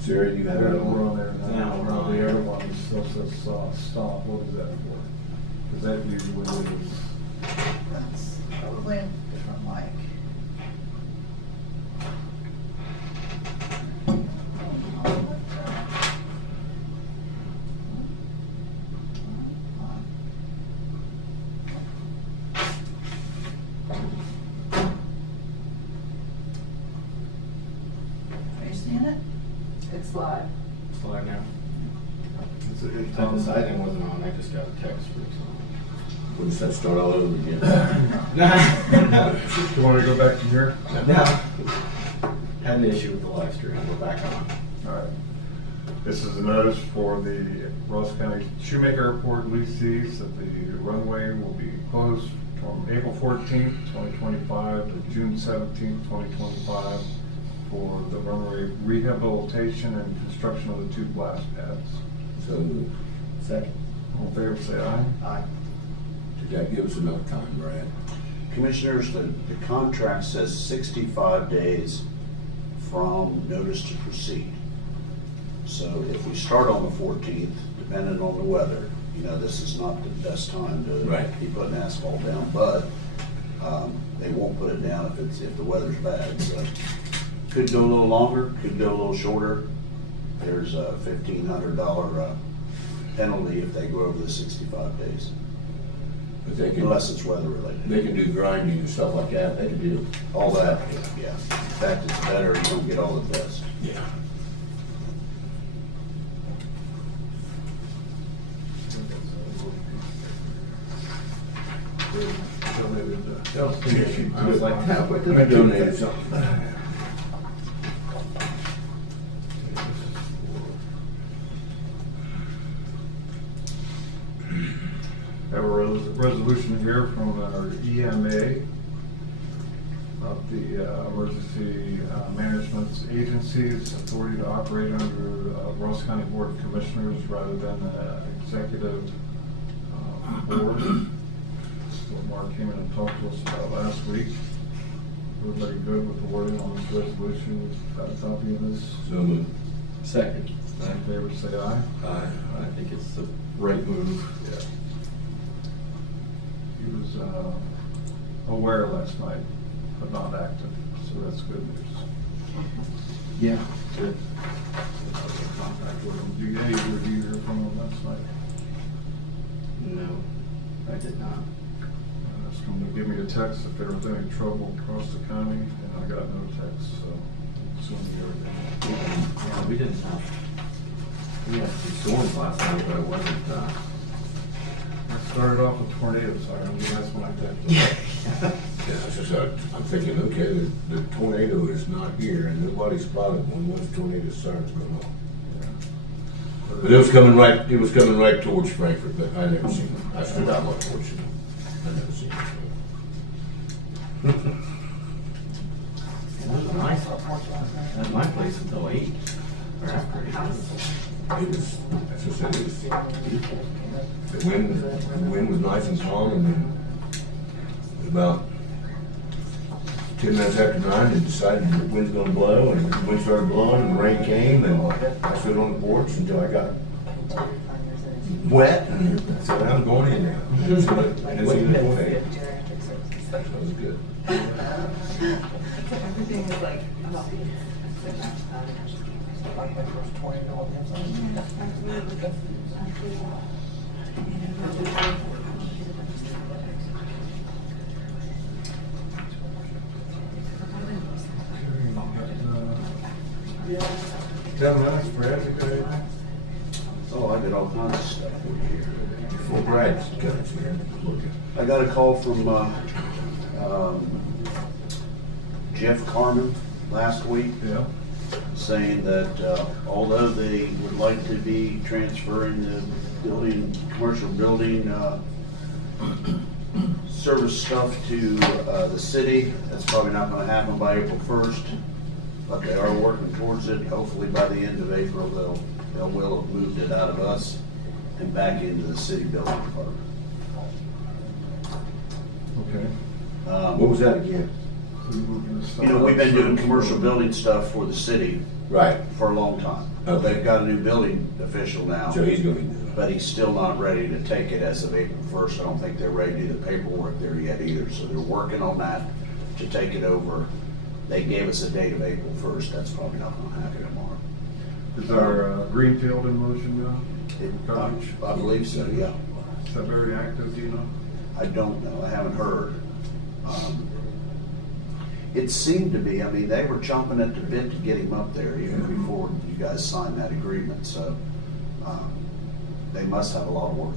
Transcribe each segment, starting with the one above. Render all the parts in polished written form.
Sarah, you have it We're on? on there now. No, we're Probably on. everyone still says stop. What is that for? Because that usually is. That's probably a different mic. Are you seeing it? It's live. It's live now. It's I on. decided it wasn't on, I just got a text for it. We'll just have to start all over again. Do you want to go back to here? No. Had an issue with the live stream, we're back on. All right. This is a notice for the Ross County Shoemaker Airport lessees that the runway will be closed from April 14th, 2025 to June 17th, 2025 for the runway rehabilitation and construction of the two blast pads. So, moved. Second. All in favor, say aye. Aye. did that give us enough time, Brad? Commissioners, the contract says 65 days from notice to proceed. So if we start on the 14th, depending on the weather, you know, this is not the best time to Right. be putting asphalt down, but they won't put it down if the weather's bad. So could go a little longer, could go a little shorter. There's a $1,500 penalty if they go over the 65 days, But they can, unless it's weather related. they can do grinding and stuff like that, they can do. All that, yeah. In fact, it's better, you don't get all the dust. Yeah. I was like, what did I donate something? Have a resolution here from our EMA of the Emergency Management Agency's authority to operate under Ross County Board of Commissioners rather than the executive board. That's what Mark came in and talked to us about last week. Everybody good with the wording on this resolution? We've got a copy of this. So moved. Second. All in favor, say aye. Aye. I think it's the right move. Yeah. He was aware last night, but not active, so that's good news. Yeah. Good. Contact with him. Did you hear from him last night? No, I did not. I asked him to give me a text if there was any trouble across the county, and I got no text, so assuming everything. Yeah, we didn't have, we had some storms last night, but it wasn't, I started off with tornadoes, so I don't think that's when I texted. Yeah, it's just, I'm thinking, okay, the tornado is not here, and nobody spotted one once the tornado started going off. But it was coming right towards Frankfurt, but I never seen it. I stood out my porch, and I never seen it. it was nice at my place until 8, or after 8. It was, that's just, it was beautiful. The wind was nice and calm, and then about 10 minutes after 9, they decided the wind's gonna blow, and the wind started blowing, and the rain came, and I stood on the porch until I got wet, and I said, I'm going in now. I didn't see the tornado. That was good. Everything is like, Ten minutes, Brad, you got anything? Oh, I did all kinds of stuff over here. Before Brad's got his here, look I got a call from Jeff Carmen last week Yeah. saying that although they would like to be transferring the building, commercial building service stuff to the city, that's probably not gonna happen by April 1st, but they are working towards it. Hopefully by the end of April, they will have moved it out of us and back into the city building department. Okay. What was that again? We moved this stuff You know, we've up, been so- doing commercial building stuff for the city Right, for a long time. Okay. They've got a new building official now, so he's gonna be doing but he's still not ready to take it as of April 1st. I don't think they're ready to do the paperwork there yet either, so they're working on that to take it over. They gave us a date of April 1st, that's probably not gonna happen tomorrow. Is our greenfield in motion now? I believe so, yeah. Is that very active, do you know? I don't know, I haven't heard. It seemed to be, I mean, they were chomping at the bit to get him up there even before you guys signed that agreement, so they must have a lot of work.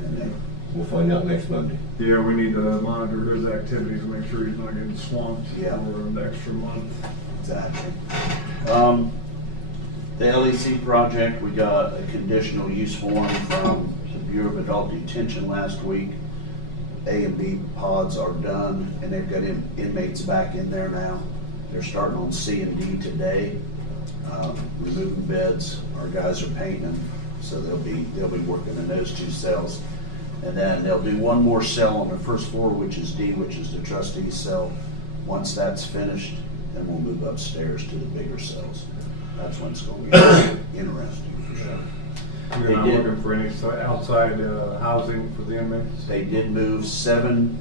And they, We'll find out next Monday. Yeah, we need to monitor his activities and make sure he's not getting swamped Yeah. for an extra month. exactly. The LEC project, we got a conditional use form from the Bureau of Adult Detention last week. A and B pods are done, and they've got inmates back in there now. They're starting on C and D today, removing beds. Our guys are painting them, so they'll be working in those two cells. And then they'll do one more cell on the first floor, which is D, which is the trustee's cell. Once that's finished, then we'll move upstairs to the bigger cells. That's when it's going to be interesting for sure. You're They not did. looking for any outside housing for the inmates? They did move seven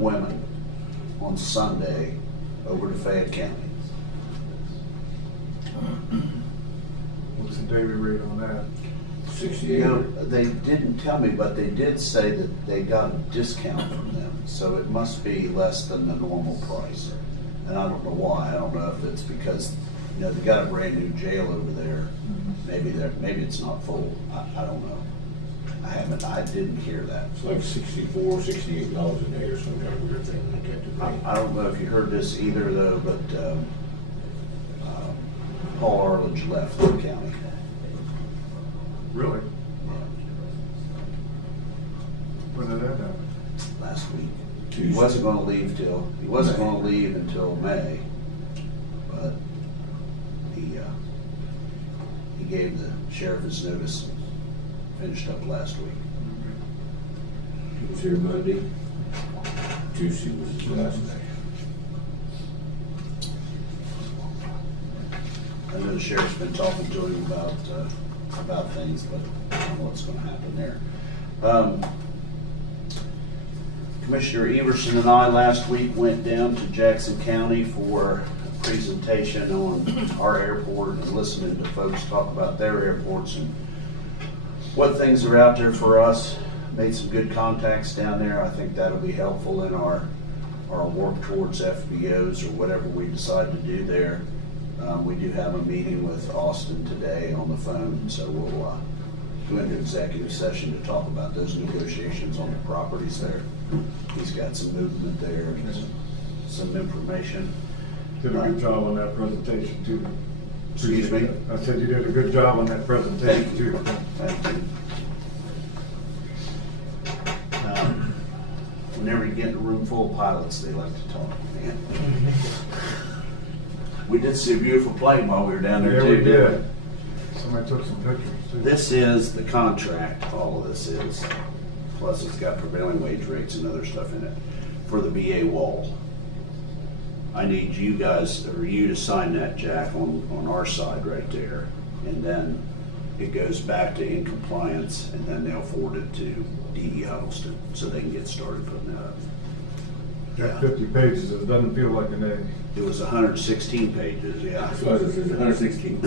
women on Sunday over to Fayette County. What's the daily rate on that? 68. You know, they didn't tell me, but they did say that they got a discount from them, so it must be less than the normal price. And I don't know why. I don't know if it's because, you know, they got a brand new jail over there. Maybe it's not full. I don't know. I didn't hear that. It's like $64, $68 a day or some kind of weird thing like that to pay. I don't know if you heard this either though, but Paul Arledge left the county. Really? When did that happen? Last week. He Tuesday. wasn't gonna leave until May, but he gave the sheriff his notice, finished up last week. He was here Monday. Tuesday was his last day. I know the sheriff's been talking to him about things, but I don't know what's gonna happen there. Commissioner Everson and I last week went down to Jackson County for a presentation on our airport and listening to folks talk about their airports and what things are out there for us. Made some good contacts down there. I think that'll be helpful in our work towards FBOs or whatever we decide to do there. We do have a meeting with Austin today on the phone, so we'll go into executive session to talk about those negotiations on the properties there. He's got some movement there and some information. Did a good job on that presentation too. Excuse me? I said you did a good job on that presentation Thank too. you. Thank you. Whenever you get in a room full of pilots, they like to talk, man. We did see a beautiful plane while we were down there Yeah, too, we didn't did. Somebody took some pictures too. This is the contract, all of this is, plus it's got prevailing wage rates and other stuff in it, for the BA wall. I need you guys, or you to sign that, Jack, on our side right there, and then it goes back to in compliance, and then they'll forward it to DE Huddleston, so they can get started putting that up. Got 50 pages, it doesn't feel like an egg. It was 116 pages, yeah. So it says 116.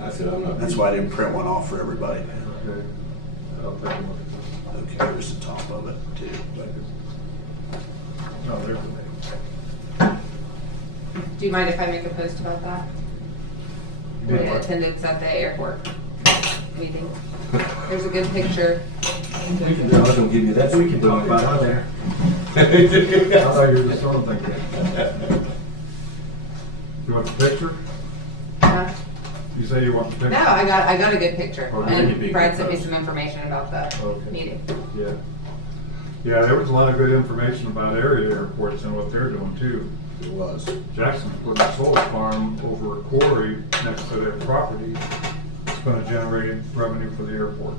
I said, I'm not. That's why I didn't print one off for everybody. Okay. I'll take a look at Okay, there's the top of it too. that. No, there's an egg. Do you mind if I make a post about that? Yeah. The attendance at the airport meeting. There's a good picture. We can, I was gonna give you that. We can talk about it there. I thought you were just throwing things. You want the picture? Huh? You say you want the picture? No, I got a good picture. Oh, then it'd be And Brad good sent me post. some information about the Okay. meeting. Yeah. Yeah, there was a lot of good information about area airports and what they're doing too. It was. Jackson's putting a solar farm over a quarry next to their property. It's gonna generate revenue for the airport.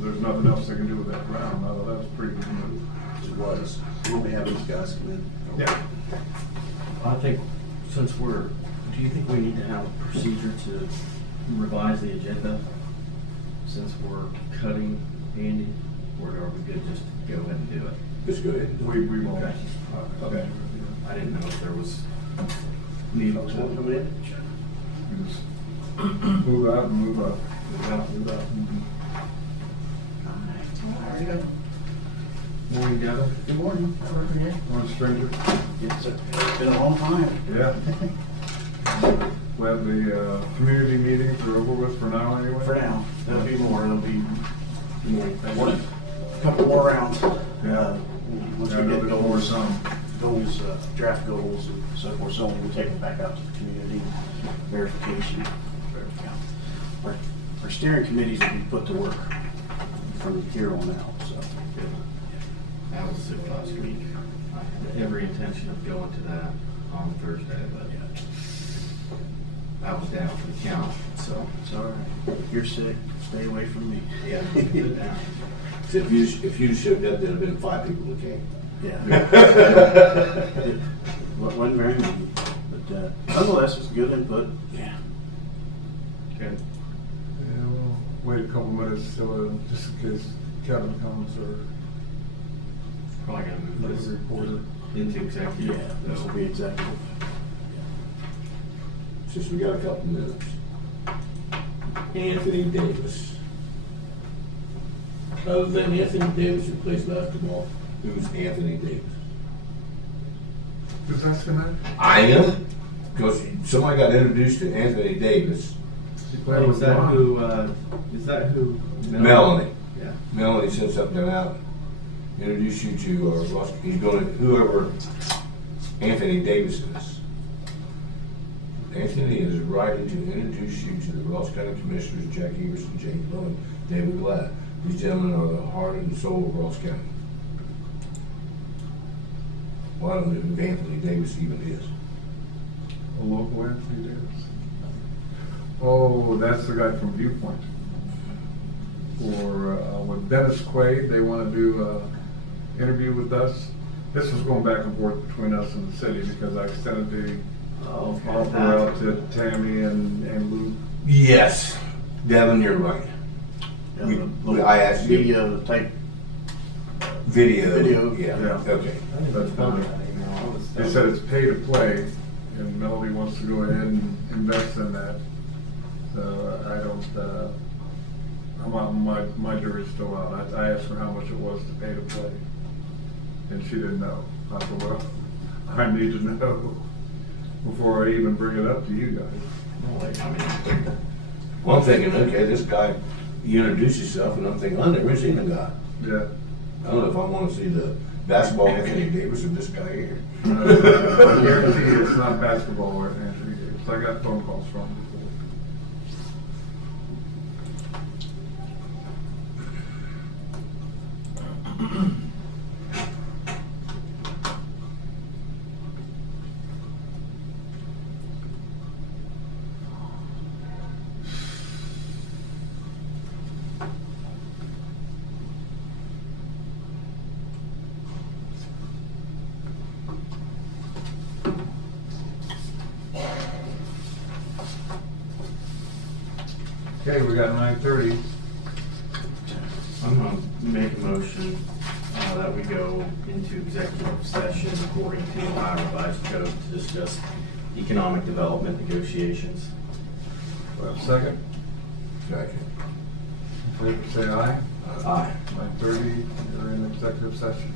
There's nothing else they can do with that ground, although that's a pretty good move. It was. we'll be having these guys come in. Yeah. I think, since do you think we need to have a procedure to revise the agenda? Since we're cutting Andy, or are we good just to go ahead and do it? Just go ahead. We won't. Okay. Okay. I didn't know if there was need Folks want to to. come in? Just move out and move up. Move out, move out. There you go. Morning, Devin. Good morning. One stranger. It's been a long time. Yeah. We have the community meetings are over with for now anyway. For now, there'll be more, there'll be Morning. a couple more rounds. Yeah. Once Yeah, we there'll get be more some. goals, draft goals and so forth, so we'll take it back out to the community, verification. Our steering committees will be put to work from here on out, so. I was sick last week. I had every intention of going to that on Thursday, but I was down for the count, so. It's all right. You're sick, stay away from me. Yeah, sit down. If you showed up, there'd have been 5 people that came. Yeah. Wasn't very many, but nonetheless, it's good input. Yeah. Okay. Yeah, we'll wait a couple minutes till, just in case Kevin comes or Probably gonna move another this reporter. into executive. Yeah, this will be executive. Since we got a couple minutes. Anthony Davis. Other than Anthony Davis who plays basketball, who's Anthony Davis? Who's asking that? I am, because somebody got introduced to Anthony Davis. He played Oh, with is that Ron. who, is that who? Melanie. Yeah. Melanie sent something out, introduce you to, or he's gonna, whoever Anthony Davis is. Anthony is writing to introduce you to the Ross County Commissioners, Jack Everson, James Lowen, David Glad. These gentlemen are the heart and soul of Ross County. Well, I don't know who Anthony Davis even is. A local Anthony Davis. Oh, that's the guy from Viewpoint. Or with Dennis Quaid, they want to do an interview with us. This was going back and forth between us and the city because I extended the offer out to Tammy and Luke. Yes, Devin, you're right. I asked you. Media type. Video. Yeah. Yeah, okay. That's fine. They said it's pay to play, and Melody wants to go ahead and invest in that. So I don't, my jury's still out. I asked her how much it was to pay to play, and she didn't know. I said, well, I need to know before I even bring it up to you guys. Well, I'm thinking, okay, this guy, you introduce yourself, and I'm thinking, I've never seen the guy. Yeah. I don't know if I want to see the basketball Anthony Davis or this guy here. I guarantee you it's not basketball or Anthony Davis. I got phone calls from him before. Okay, we got 9:30. I'm gonna make a motion that we go into executive session according to Ohio Revised Code to discuss economic development negotiations. Do I have a second? Second. In favor, say aye. Aye. 9:30, you're in executive session.